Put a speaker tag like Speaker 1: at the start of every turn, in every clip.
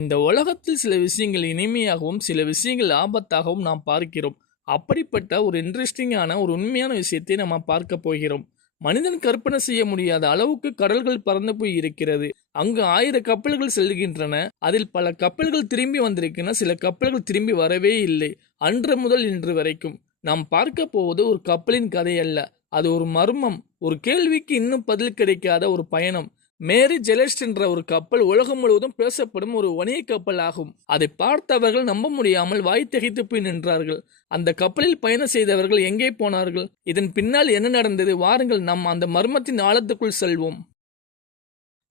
Speaker 1: இந்த உலகத்தில் சில விஷயங்கள் இனிமையாகவும் சில விஷயங்கள் ஆபத்தாகவும் நாம் பார்க்கிறோம். அப்படிப்பட்ட ஒரு இன்ட்ரெஸ்டிங்கான ஒரு உண்மையான விஷயத்தை நம்ம பார்க்க போகிறோம். மனிதன் கற்பனை செய்ய முடியாத அளவுக்கு கடல்கள் பறந்து போய் இருக்கிறது. அங்கு ஆயிர கப்பல்கள் செல்கின்றன. அதில் பல கப்பல்கள் திரும்பி வந்திருக்கின்றன. சில கப்பல்கள் திரும்பி வரவே இல்லை. அன்று முதல் இன்று வரைக்கும் நாம் பார்க்க போவது ஒரு கப்பலின் கதை அல்ல அது ஒரு மர்மம் ஒரு கேள்விக்கு இன்னும் பதில் கிடைக்காத ஒரு பயணம். மேரி ஜெலஸ்ட் என்ற ஒரு கப்பல் உலகம் முழுவதும் பேசப்படும் ஒரு வணிக கப்பல் ஆகும். அதை பார்த்தவர்கள் நம்ப முடியாமல் வாய் திகைத்து போய் நின்றார்கள். அந்த கப்பலில் பயணம் செய்தவர்கள் எங்கே போனார்கள்? இதன் பின்னால் என்ன நடந்தது? வாருங்கள் நாம் அந்த மர்மத்தின் ஆழத்துக்குள் செல்வோம்.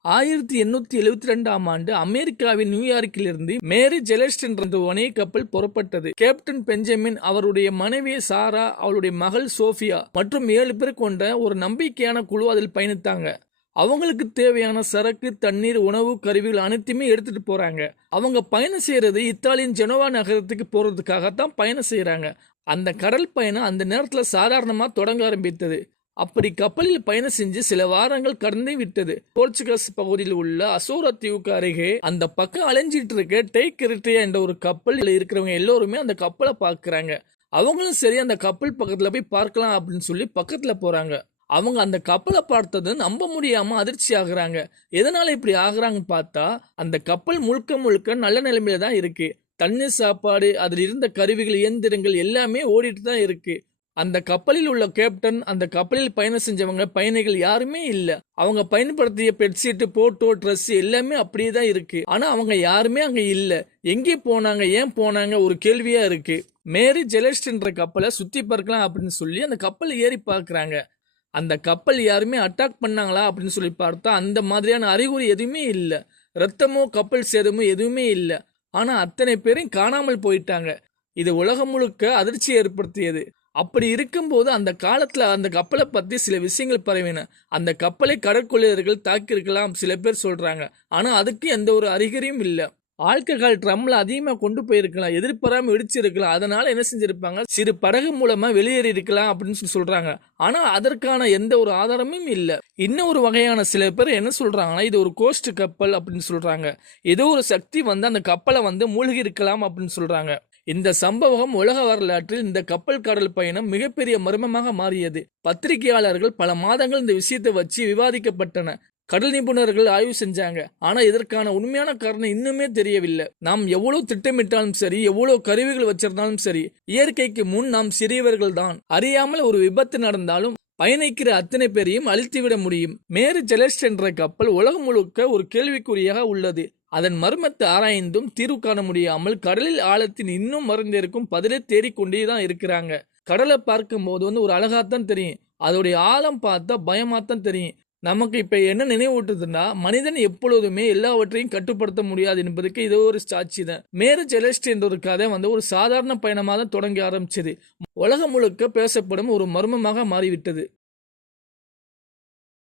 Speaker 1: ஆயிரத்தி எண்ணூத்தி எழுபத்தி ரெண்டாம் ஆண்டு அமெரிக்காவின் நியூயார்க்கிலிருந்து மேரி ஜெலஸ்ட் என்ற வணிக கப்பல் புறப்பட்டது. கேப்டன் பெஞ்சமின் அவருடைய மனைவி சாரா அவளுடைய மகள் சோஃபியா மற்றும் ஏழு பேர் கொண்ட ஒரு நம்பிக்கையான குழு அதில் பயணித்தாங்க. அவங்களுக்கு தேவையான சரக்கு தண்ணீர் உணவு கருவிகள் அனைத்தையுமே எடுத்துகிட்டு போகிறாங்க அவங்க பயணம் செய்கிறது இத்தாலியின் ஜெனோவா நகரத்துக்கு போகிறதுக்காகத்தான் பயணம் செய்கிறாங்க அந்த கடல் பயணம் அந்த நேரத்தில் சாதாரணமாக தொடங்க ஆரம்பித்தது. அப்படி கப்பலில் பயணம் செஞ்சு சில வாரங்கள் கடந்தே விட்டது. போர்ச்சுகஸ் பகுதியில் உள்ள அசோரா தீவுக்கு அருகே அந்த பக்கம் அலைஞ்சிட்டு இருக்க டேக் எரிட்ரியா என்ற ஒரு கப்பலில் இருக்கிறவங்க எல்லோருமே அந்த கப்பலை பார்க்குறாங்க. அவங்களும் சரி அந்த கப்பல் பக்கத்தில் போய் பார்க்கலாம் அப்படின்னு சொல்லி பக்கத்தில் போகிறாங்க அவங்க அந்த கப்பலை பார்த்தது நம்ப முடியாம அதிர்ச்சி ஆகுறாங்க. எதனால இப்படி ஆகுறாங்கன்னு பார்த்தா அந்த கப்பல் முழுக்க முழுக்க நல்ல நிலைமையில தான் இருக்கு. தண்ணீர் சாப்பாடு அதில் இருந்த கருவிகள் இயந்திரங்கள் எல்லாமே ஓடிட்டு தான் இருக்கு. அந்த கப்பலில் உள்ள கேப்டன் அந்த கப்பலில் பயணம் செஞ்சவங்க பயணிகள் யாருமே இல்லை. அவங்க பயன்படுத்திய பெட்ஷீட்டு போட்டோ ட்ரெஸ் எல்லாமே அப்படியே தான் இருக்கு. ஆனா அவங்க யாருமே அங்க இல்ல. எங்கே போனாங்க ஏன் போனாங்க ஒரு கேள்வியா இருக்கு. மேரி ஜெலஸ்ட்ன்ற கப்பலை சுத்தி பார்க்கலாம் அப்படின்னு சொல்லி அந்த கப்பலை ஏறி பார்க்குறாங்க. அந்த கப்பல் யாருமே அட்டாக் பண்ணாங்களா அப்படின்னு சொல்லி பார்த்தா அந்த மாதிரியான அறிகுறி எதுவுமே இல்லை. ரத்தமோ கப்பல் சேதமோ எதுவுமே இல்லை. ஆனால் அத்தனை பேரும் காணாமல் போயிட்டாங்க. இது உலகம் முழுக்க அதிர்ச்சி ஏற்படுத்தியது. அப்படி இருக்கும்போது அந்த காலத்தில் அந்த கப்பலை பற்றி சில விஷயங்கள் பரவின. அந்த கப்பலை கடற்கொள்ளையர்கள் தாக்கியிருக்கலாம் சில பேர் சொல்கிறாங்க ஆனால் அதுக்கு எந்த ஒரு அறிகுறியும் இல்லை. ஆல்கஹால் ட்ரம்ல அதிகமாக கொண்டு போயிருக்கலாம் எதிர்பாராம வெடிச்சிருக்கலாம் அதனால என்ன செஞ்சிருப்பாங்க? சிறு படகு மூலமா வெளியேறி இருக்கலாம் அப்படின்னு சொல்லி சொல்றாங்க. ஆனா அதற்கான எந்த ஒரு ஆதாரமும் இல்லை. இன்னும் ஒரு வகையான சில பேர் என்ன சொல்றாங்கன்னா இது ஒரு கோஸ்ட் கப்பல் அப்படின்னு சொல்றாங்க. ஏதோ ஒரு சக்தி வந்து அந்த கப்பலை வந்து மூழ்கி இருக்கலாம் அப்படின்னு சொல்றாங்க. இந்த சம்பவம் உலக வரலாற்றில் இந்த கப்பல் கடல் பயணம் மிகப்பெரிய மர்மமாக மாறியது. பத்திரிகையாளர்கள் பல மாதங்கள் இந்த விஷயத்தை வச்சு விவாதிக்கப்பட்டன. கடல் நிபுணர்கள் ஆய்வு செஞ்சாங்க. ஆனா இதற்கான உண்மையான காரணம் இன்னுமே தெரியவில்லை. நாம் எவ்வளவு திட்டமிட்டாலும் சரி எவ்வளவு கருவிகள் வச்சிருந்தாலும் சரி இயற்கைக்கு முன் நாம் சிறியவர்கள் தான். அறியாமல் ஒரு விபத்து நடந்தாலும் பயணிக்கிற அத்தனை பேரையும் அழித்துவிட முடியும். மேரி ஜெலஸ்ட் என்ற கப்பல் உலகம் முழுக்க ஒரு கேள்விக்குறியாக உள்ளது. அதன் மர்மத்தை ஆராய்ந்தும் தீர்வு காண முடியாமல் கடலில் ஆழத்தின் இன்னும் மறைந்திருக்கும் பதிலை தேடிக்கொண்டே தான் இருக்கிறாங்க. கடலை பார்க்கும் போது வந்து ஒரு அழகாத்தான் தெரியும். அதோடைய ஆழம் பார்த்தா பயமாத்தான் தெரியும். நமக்கு இப்போ என்ன நினைவூட்டுதுன்னா மனிதன் எப்பொழுதுமே எல்லாவற்றையும் கட்டுப்படுத்த முடியாது என்பதற்கு இது ஒரு சாட்சி தான். மேரு ஜெலஸ்ட் என்ற ஒரு கதை வந்து ஒரு சாதாரண பயணமாக தான் தொடங்கி ஆரம்பிச்சது. உலகம் முழுக்க பேசப்படும் ஒரு மர்மமாக மாறிவிட்டது.